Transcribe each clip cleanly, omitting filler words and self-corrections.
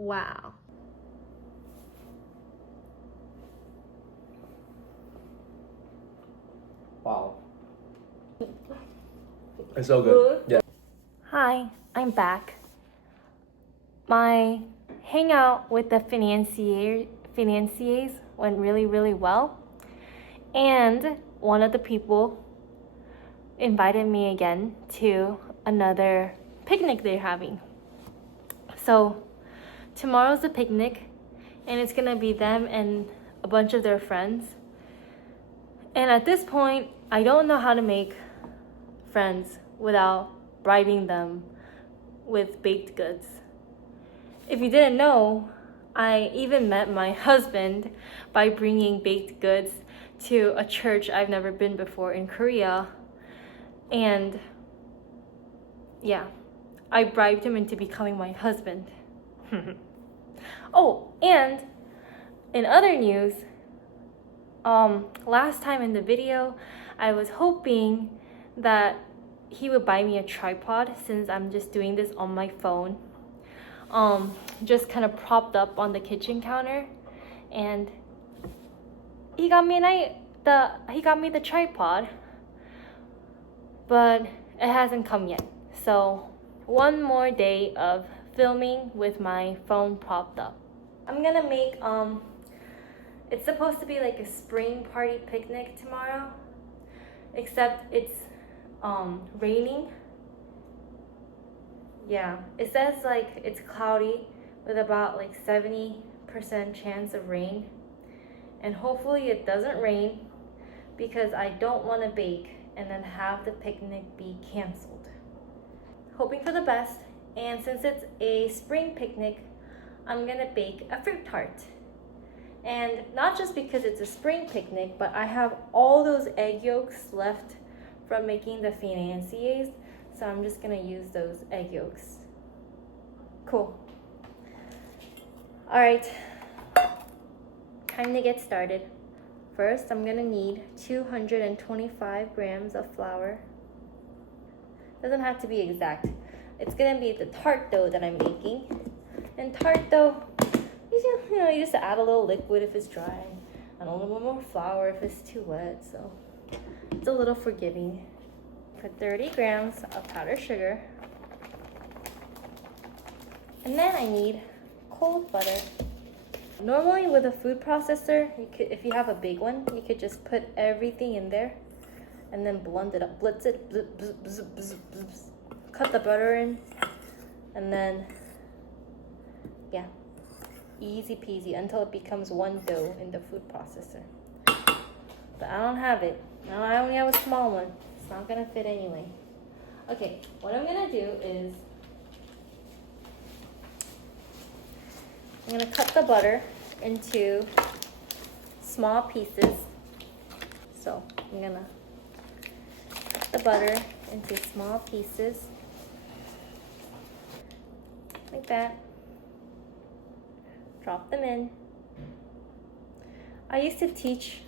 Wow. Wow. It's so good. Yeah. Hi, I'm back. My hangout with the financiers went really well. And one of the people invited me again to another picnic they're having. So tomorrow's the picnic, and it's gonna be them and a bunch of their friends. And at this point, I don't know how to make friends without bribing them with baked goods. If you didn't know, I even met my husband by bringing baked goods to a church I've never been before in Korea. And yeah, I bribed him into becoming my husband. Oh, and in other news, last time in the video, I was hoping that he would buy me a tripod since I'm just doing this on my phone. Just kind of propped up on the kitchen counter, and he got me the tripod, but it hasn't come yet. So one more day of filming with my phone propped up. I'm gonna make it's supposed to be like a spring party picnic tomorrow, except it's raining. Yeah, it says like it's cloudy with about like 70% chance of rain, and hopefully it doesn't rain because I don't want to bake and then have the picnic be canceled. Hoping for the best, and since it's a spring picnic, I'm gonna bake a fruit tart. And not just because it's a spring picnic, but I have all those egg yolks left from making the financiers, so I'm just gonna use those egg yolks. Cool. All right, time to get started. First, I'm gonna need 225 grams of flour. Doesn't have to be exact. It's gonna be the tart dough that I'm making. And tart dough, you just add a little liquid if it's dry, and a little bit more flour if it's too wet, so it's a little forgiving. Put 30 grams of powdered sugar. And then I need cold butter. Normally with a food processor, if you have a big one, you could just put everything in there and then blend it up, blitz it, bzz, bzz, bzz, bzz, bzz. Cut the butter in, and then yeah, easy peasy until it becomes one dough in the food processor. But I don't have it. Now I only have a small one. It's not gonna fit anyway. Okay, what I'm gonna do is I'm gonna cut the butter into small pieces. So I'm gonna cut the butter into small pieces like that. Drop them in. I used to teach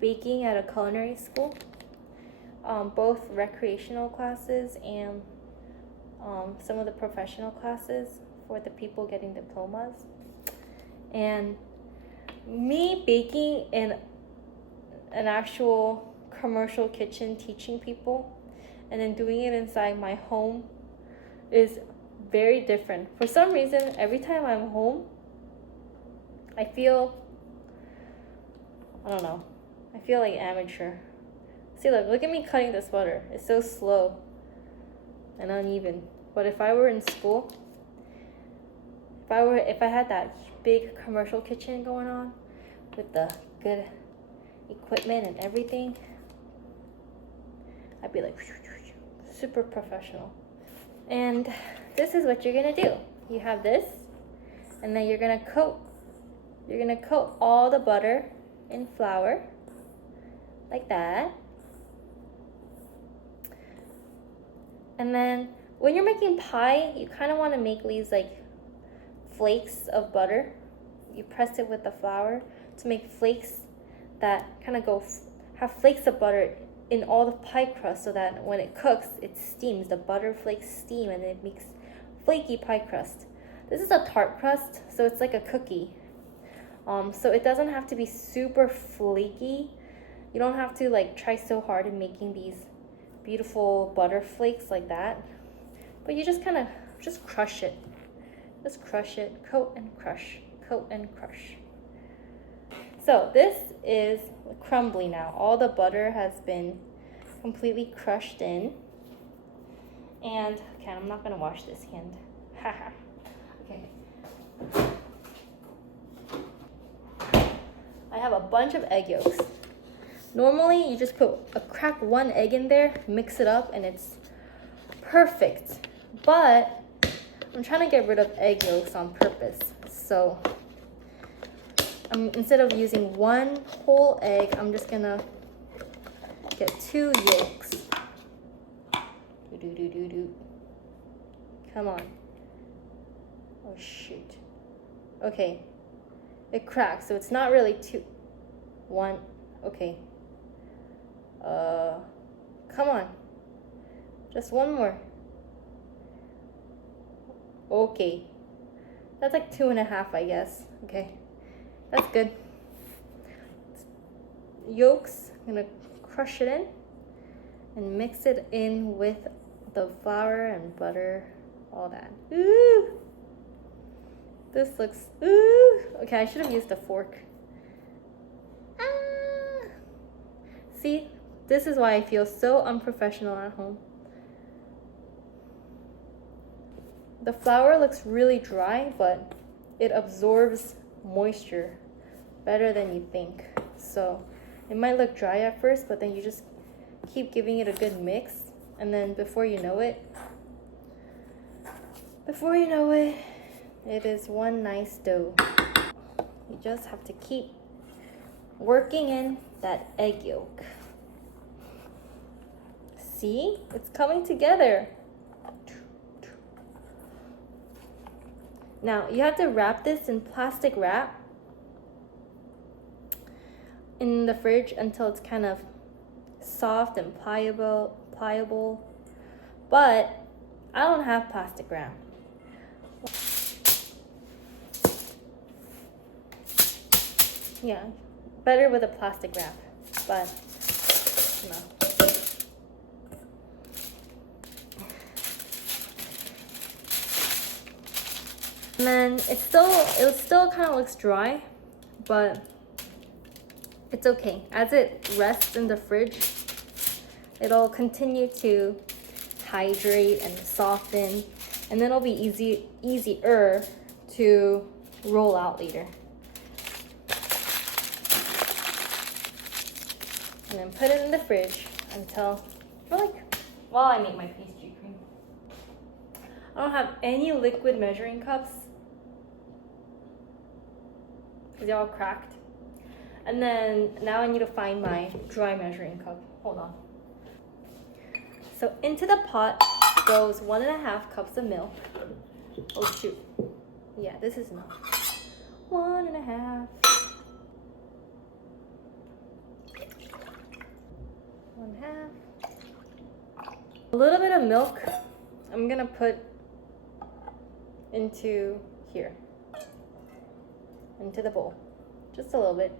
baking at a culinary school, both recreational classes and some of the professional classes for the people getting diplomas. And me baking in an actual commercial kitchen, teaching people, and then doing it inside my home is very different. For some reason, every time I'm home, I feel like amateur. See, look at me cutting this butter. It's so slow and uneven. But if I were in school, if I had that big commercial kitchen going on with the good equipment and everything, I'd be like super professional. And this is what you're gonna do. You have this, and then you're gonna coat all the butter in flour like that. And then when you're making pie, you kind of want to make these like flakes of butter. You press it with the flour to make flakes that kind of have flakes of butter in all the pie crust, so that when it cooks, it steams. The butter flakes steam and it makes flaky pie crust. This is a tart crust, so it's like a cookie. So it doesn't have to be super flaky. You don't have to like try so hard in making these beautiful butter flakes like that. But you just kind of just crush it. Just crush it, coat and crush, coat and crush. So this is crumbly now. All the butter has been completely crushed in. And, okay, I'm not gonna wash this hand. Haha. Okay. I have a bunch of egg yolks. Normally, you just crack one egg in there, mix it up, and it's perfect. But I'm trying to get rid of egg yolks on purpose. So instead of using one whole egg, I'm just gonna get 2 yolks. Come on. Oh shoot. Okay. It cracked, so it's not really 2. 1. Okay. Come on. Just one more. Okay. That's like 2.5, I guess. Okay. That's good. Yolks, I'm gonna crush it in and mix it in with the flour and butter, all that. Ooh! This looks, ooh! Okay, I should have used a fork. Ah! See, this is why I feel so unprofessional at home. The flour looks really dry, but it absorbs moisture better than you think. So it might look dry at first, but then you just keep giving it a good mix, and then before you know it, it is one nice dough. You just have to keep working in that egg yolk. See, it's coming together. Now you have to wrap this in plastic wrap in the fridge until it's kind of soft and pliable. But I don't have plastic wrap. Yeah, better with a plastic wrap, but no. And then it still kind of looks dry, but it's okay. As it rests in the fridge, it'll continue to hydrate and soften, and then it'll be easier to roll out later. And then put it in the fridge while I make my pastry cream. I don't have any liquid measuring cups because they're all cracked. And then now I need to find my dry measuring cup. Hold on. So into the pot goes 1.5 cups of milk. Oh shoot. Yeah, this is enough. 1.5. 1/2. A little bit of milk I'm gonna put into here, into the bowl, just a little bit.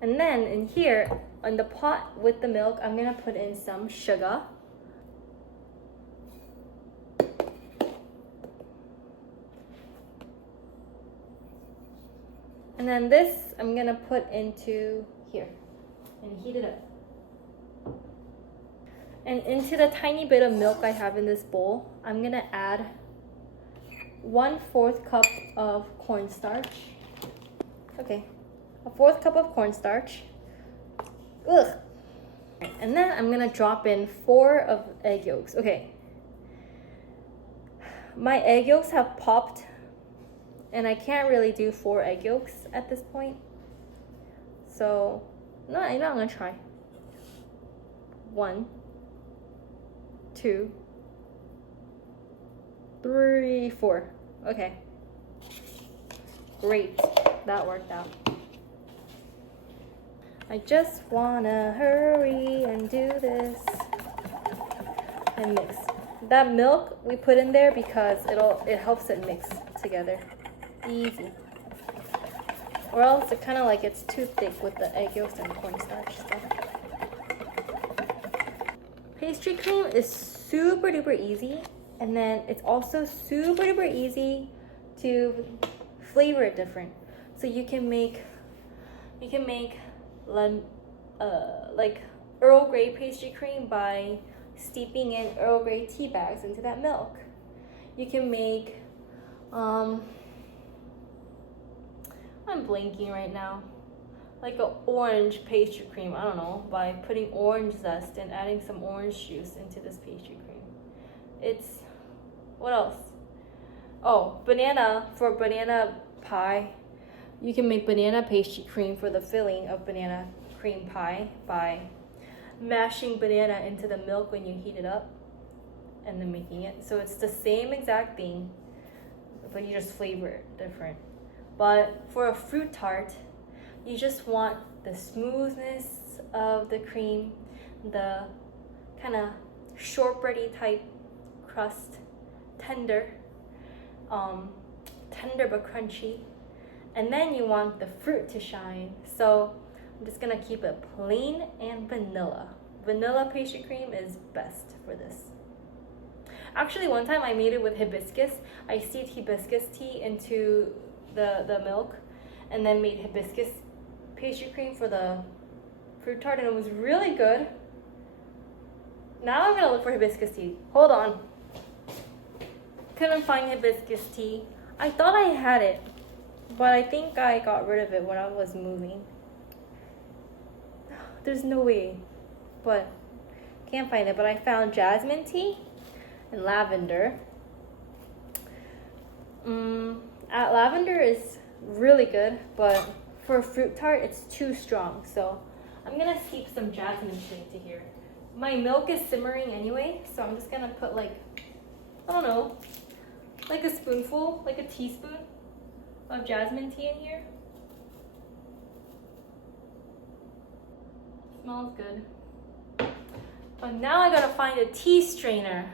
And then in here, on the pot with the milk, I'm gonna put in some sugar. And then this, I'm gonna put into here and heat it up. And into the tiny bit of milk I have in this bowl, I'm gonna add 1/4 cup of cornstarch. Okay, a 1/4 cup of cornstarch. Ugh. And then I'm gonna drop in 4 of egg yolks. Okay. My egg yolks have popped, and I can't really do 4 egg yolks at this point. So, no, I'm gonna try. 1, 2, 3, 4. Okay. Great. That worked out. I just wanna hurry and do this. and mix. That milk we put in there because it helps it mix together. Easy. Or else it kind of like it's too thick with the egg yolks and cornstarch stuff. Pastry cream is super duper easy, and then it's also super duper easy to flavor it different. So you can make like Earl Grey pastry cream by steeping in Earl Grey tea bags into that milk. You can make I'm blanking right now. Like an orange pastry cream, I don't know, by putting orange zest and adding some orange juice into this pastry cream. It's, what else? Oh, for banana pie. You can make banana pastry cream for the filling of banana cream pie by mashing banana into the milk when you heat it up and then making it. So it's the same exact thing, but you just flavor it different. But for a fruit tart, you just want the smoothness of the cream, the kind of shortbready type crust, tender but crunchy. And then you want the fruit to shine. So I'm just gonna keep it plain and vanilla. Vanilla pastry cream is best for this. Actually, one time I made it with hibiscus. I steeped hibiscus tea into the milk and then made hibiscus pastry cream for the fruit tart, and it was really good. Now I'm gonna look for hibiscus tea. Hold on. Couldn't find hibiscus tea. I thought I had it, but I think I got rid of it when I was moving. There's no way, but can't find it. But I found jasmine tea and lavender. Lavender is really good, but for a fruit tart, it's too strong. So I'm gonna steep some jasmine tea into here. My milk is simmering anyway, so I'm just gonna put like, I don't know, like a spoonful, like a teaspoon of jasmine tea in here. Smells good. But now I gotta find a tea strainer.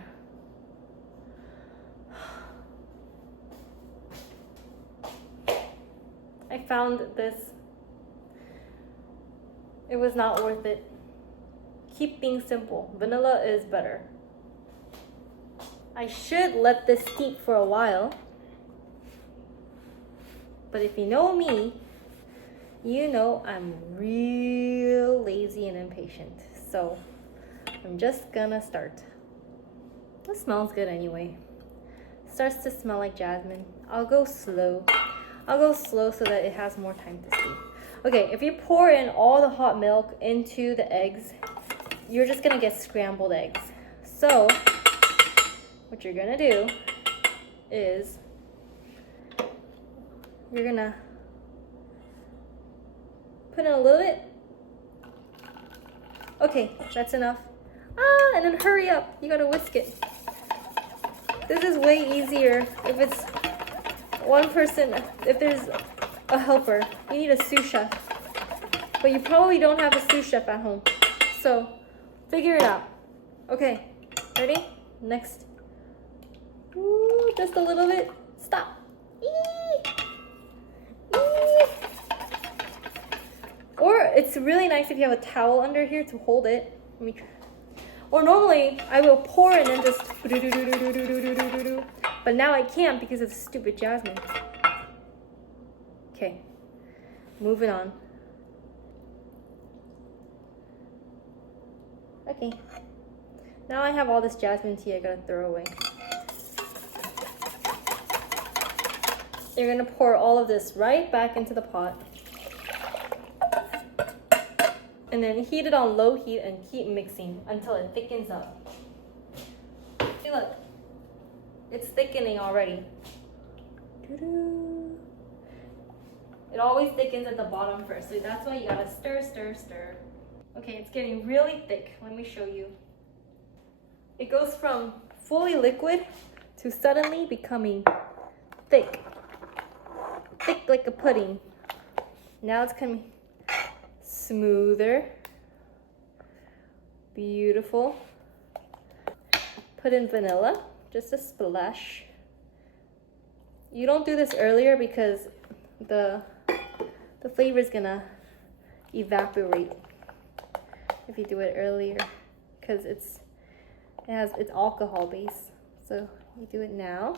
I found this. It was not worth it. Keep things simple. Vanilla is better. I should let this steep for a while. But if you know me, you know I'm real lazy and impatient. So I'm just gonna start. This smells good anyway. Starts to smell like jasmine. I'll go slow so that it has more time to steep. Okay, if you pour in all the hot milk into the eggs, you're just gonna get scrambled eggs. So what you're gonna do is you're gonna put in a little bit. Okay, that's enough. And then hurry up, you gotta whisk it. This is way easier if it's one person, if there's a helper. You need a sous chef, but you probably don't have a sous chef at home, so figure it out. Okay, ready? Next. Ooh, just a little bit. Stop. Or it's really nice if you have a towel under here to hold it. Let me try. Or normally I will pour and then just do. But now I can't because of stupid jasmine. Okay, moving on. Okay, now I have all this jasmine tea I gotta throw away. You're gonna pour all of this right back into the pot. And then heat it on low heat and keep mixing until it thickens up. See, look. It's thickening already. Doo-doo. It always thickens at the bottom first, so that's why you gotta stir, stir, stir. Okay, it's getting really thick. Let me show you. It goes from fully liquid to suddenly becoming thick. Thick like a pudding. Now it's coming smoother. Beautiful. put in vanilla, just a splash. You don't do this earlier because the flavor is gonna evaporate if you do it earlier, because it's alcohol base. So you do it now,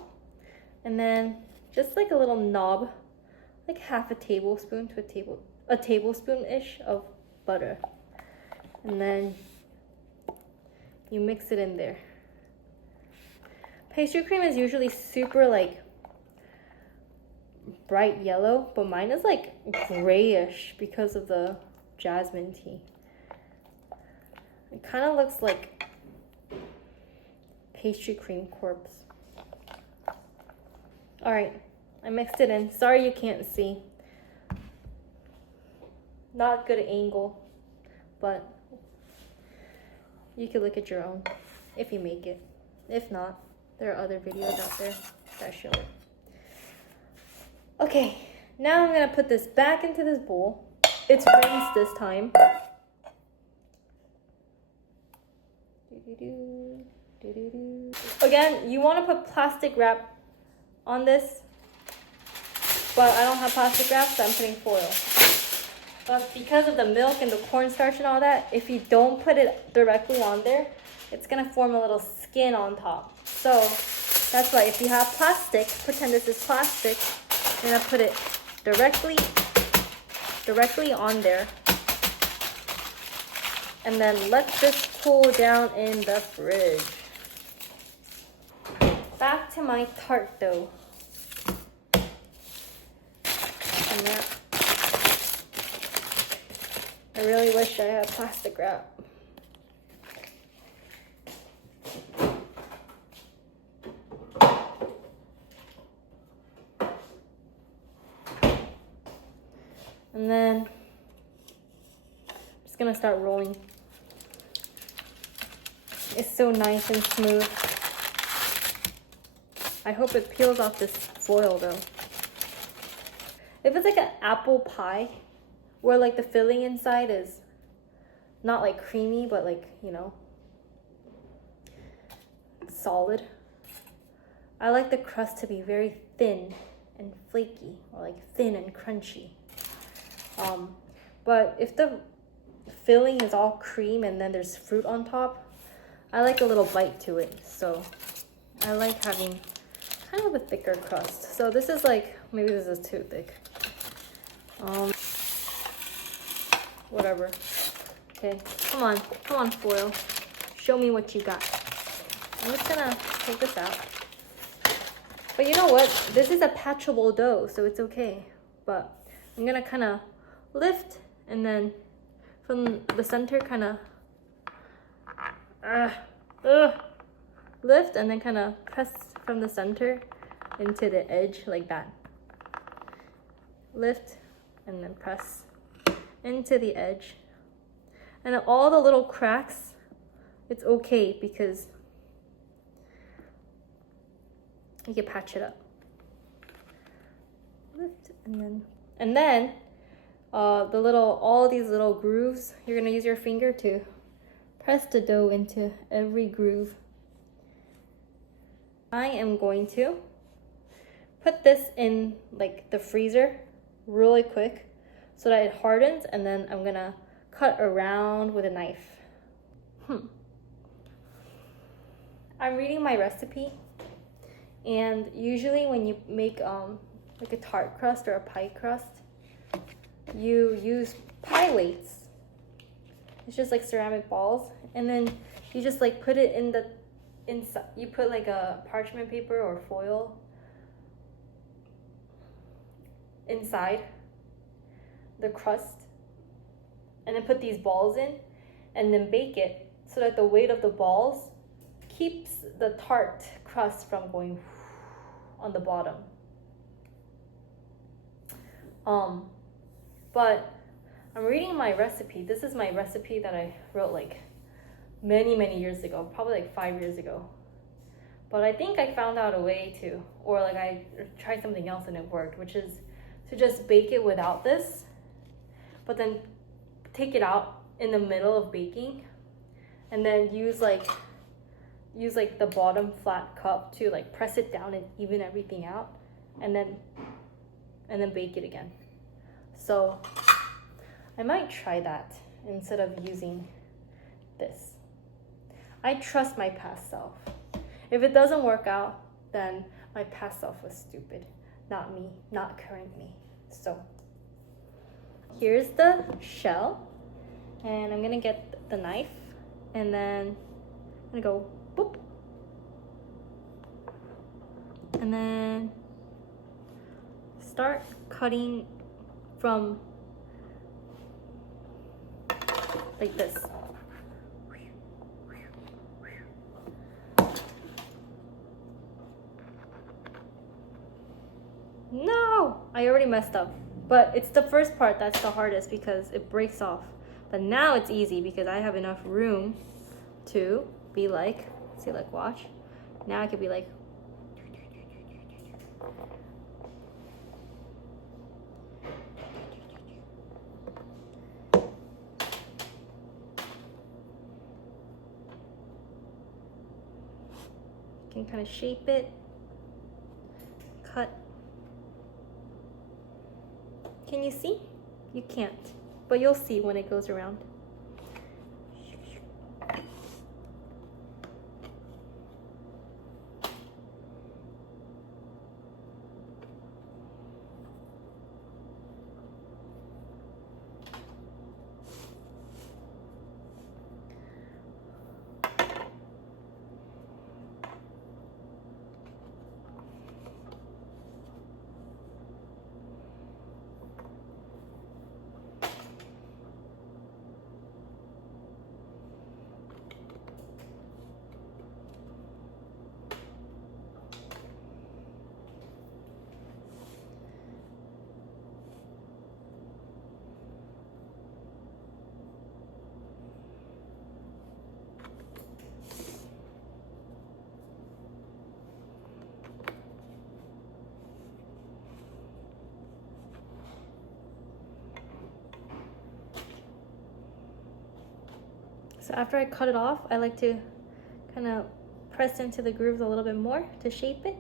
and then just like a little knob, like half a tablespoon to a tablespoon-ish of butter, and then you mix it in there. Pastry cream is usually super like bright yellow, but mine is like grayish because of the jasmine tea. It kind of looks like pastry cream corpse. All right, I mixed it in. Sorry you can't see. Not good angle, but you can look at your own if you make it. If not, there are other videos out there that show it. Okay, now I'm gonna put this back into this bowl. It's rinsed this time. Again, you want to put plastic wrap on this, but I don't have plastic wrap, so I'm putting foil. But because of the milk and the cornstarch and all that, if you don't put it directly on there, it's gonna form a little skin on top. So that's why if you have plastic, pretend this is plastic, you're gonna put it directly on there. And then let this cool down in the fridge. Back to my tart dough. And that, I really wish I had plastic wrap. And then I'm just gonna start rolling. It's so nice and smooth. I hope it peels off this foil though. If it's like an apple pie, where like the filling inside is not like creamy, but like, you know, solid. I like the crust to be very thin and flaky, or like thin and crunchy. But if the filling is all cream and then there's fruit on top, I like a little bite to it. So I like having kind of a thicker crust. So this is like, maybe this is too thick. Whatever. Okay, come on foil. Show me what you got. I'm just gonna take this out. But you know what? This is a patchable dough, so it's okay. But I'm gonna kind of lift, and then from the center kind of lift, and then kind of press from the center into the edge like that. Lift and then press into the edge. And then all the little cracks, it's okay because you can patch it up. Lift and then all these little grooves, you're gonna use your finger to press the dough into every groove. I am going to put this in like the freezer really quick so that it hardens, and then I'm gonna cut around with a knife. I'm reading my recipe, and usually when you make like a tart crust or a pie crust, you use pie weights. It's just like ceramic balls, and then you just like put it in the inside. You put like a parchment paper or foil inside the crust, and then put these balls in, and then bake it so that the weight of the balls keeps the tart crust from going on the bottom. But I'm reading my recipe. This is my recipe that I wrote like many years ago, probably like 5 years ago. But I think I found out a way to, or like I tried something else and it worked, which is to just bake it without this, but then take it out in the middle of baking, and then use like use like the bottom flat cup to like press it down and even everything out, and then bake it again. So I might try that instead of using this. I trust my past self. If it doesn't work out, then my past self was stupid, not me, not current me. So here's the shell, and I'm gonna get the knife, and then I'm gonna go boop, and then start cutting from like this. No, I already messed up, but it's the first part that's the hardest because it breaks off. But now it's easy because I have enough room to be like, see, like, watch. Now I could be like, you can kind of shape it, cut. Can you see? You can't, but you'll see when it goes around. So after I cut it off, I like to kind of press into the grooves a little bit more to shape it,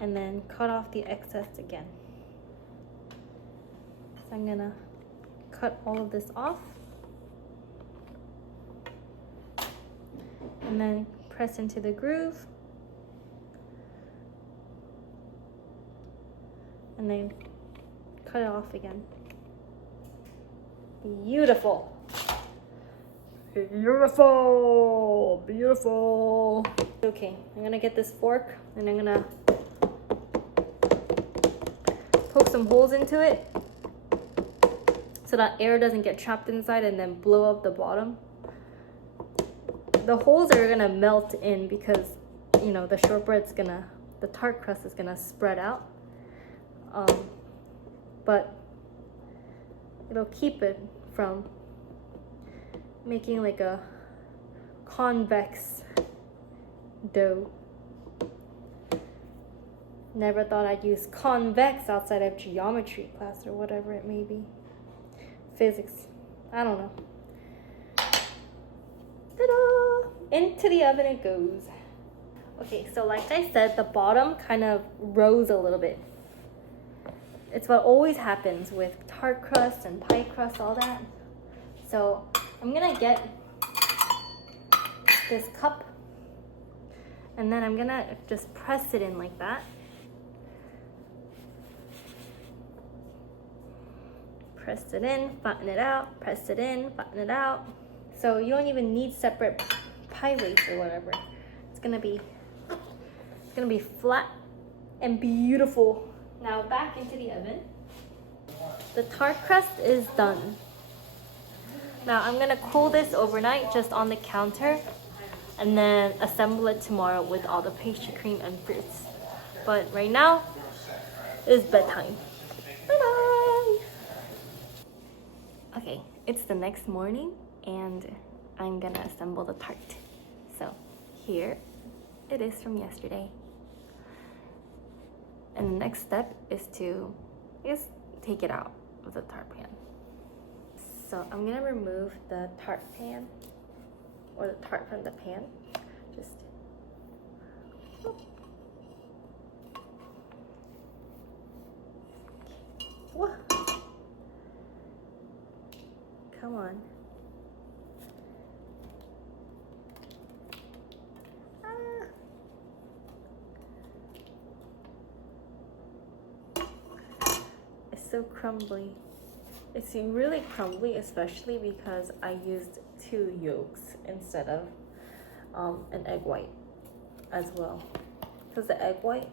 and then cut off the excess again. So I'm gonna cut all of this off, and then press into the groove, and then cut it off again. Beautiful. Beautiful, beautiful. Okay, I'm gonna get this fork and I'm gonna poke some holes into it so that air doesn't get trapped inside and then blow up the bottom. The holes are gonna melt in because, you know, the shortbread's gonna, the tart crust is gonna spread out. But it'll keep it from making like a convex dough. Never thought I'd use convex outside of geometry class or whatever it may be. Physics. I don't know. Ta-da! Into the oven it goes. Okay, so like I said, the bottom kind of rose a little bit. It's what always happens with tart crust and pie crust, all that. So I'm gonna get this cup and then I'm gonna just press it in like that. Press it in, flatten it out, press it in, flatten it out. So you don't even need separate pie weights or whatever. It's gonna be flat and beautiful. Now back into the oven. The tart crust is done. Now I'm gonna cool this overnight just on the counter and then assemble it tomorrow with all the pastry cream and fruits. But right now, it's bedtime. Bye-bye! Okay, it's the next morning and I'm gonna assemble the tart. So here it is from yesterday. And the next step is to just take it out of the tart pan. So I'm gonna remove the tart pan, or the tart from the pan. Just Come on. It's so crumbly. It's really crumbly, especially because I used 2 yolks instead of an egg white as well. Because the egg white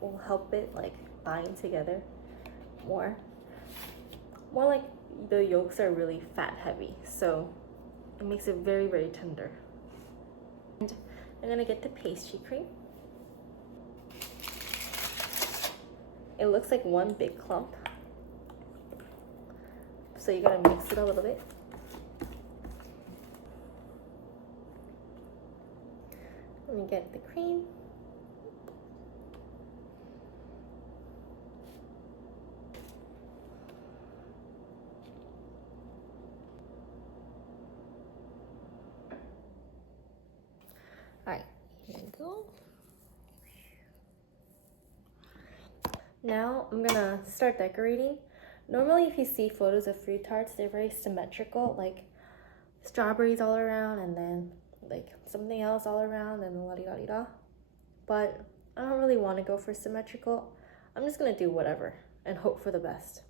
will help it like bind together more. More like the yolks are really fat heavy, so it makes it very, very tender. And I'm gonna get the pastry cream. It looks like one big clump. So you gotta mix it a little bit. Let me get the cream. Alright, here we go. Now I'm gonna start decorating. Normally if you see photos of fruit tarts, they're very symmetrical, like strawberries all around and then like something else all around and la-di-da-di-da. But I don't really want to go for symmetrical. I'm just gonna do whatever and hope for the best.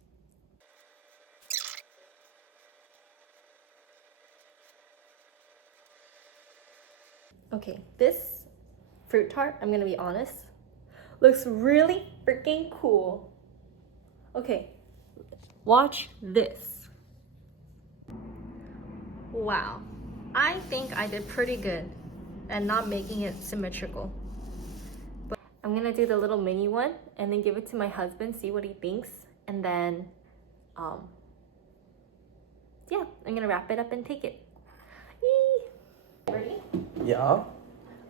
Okay, this fruit tart, I'm gonna be honest, looks really freaking cool. Okay, watch this. Wow, I think I did pretty good and not making it symmetrical. But I'm gonna do the little mini one and then give it to my husband, see what he thinks, and then yeah, I'm gonna wrap it up and take it. Yee. Ready? Yeah.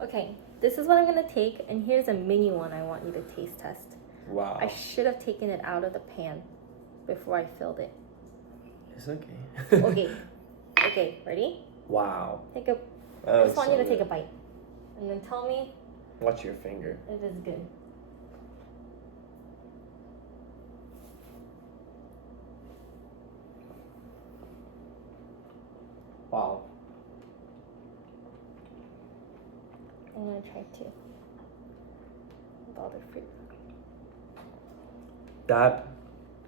Okay, this is what I'm gonna take, and here's a mini one I want you to taste test. Wow. I should have taken it out of the pan before I filled it. It's okay. Okay, okay, ready? Wow. Take a. That I looks just want so you to take good. a bite, and then tell me Watch your finger. if it's good. Wow. I'm gonna try two. With all the fruit. That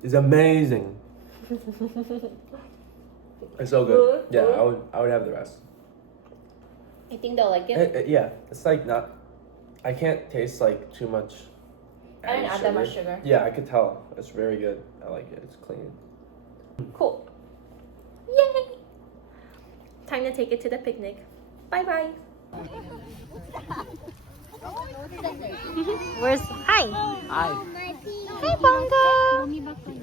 is amazing. It's so good. Yeah, I would have the rest. You think they'll like it? Yeah, it's like not. I can't taste like too much. I didn't add that much sugar. Yeah, I could tell. It's very good. I like it. It's clean. Cool. Yay! Time to take it to the picnic. Bye bye. Where's hi? Hi. Hi, Bongo.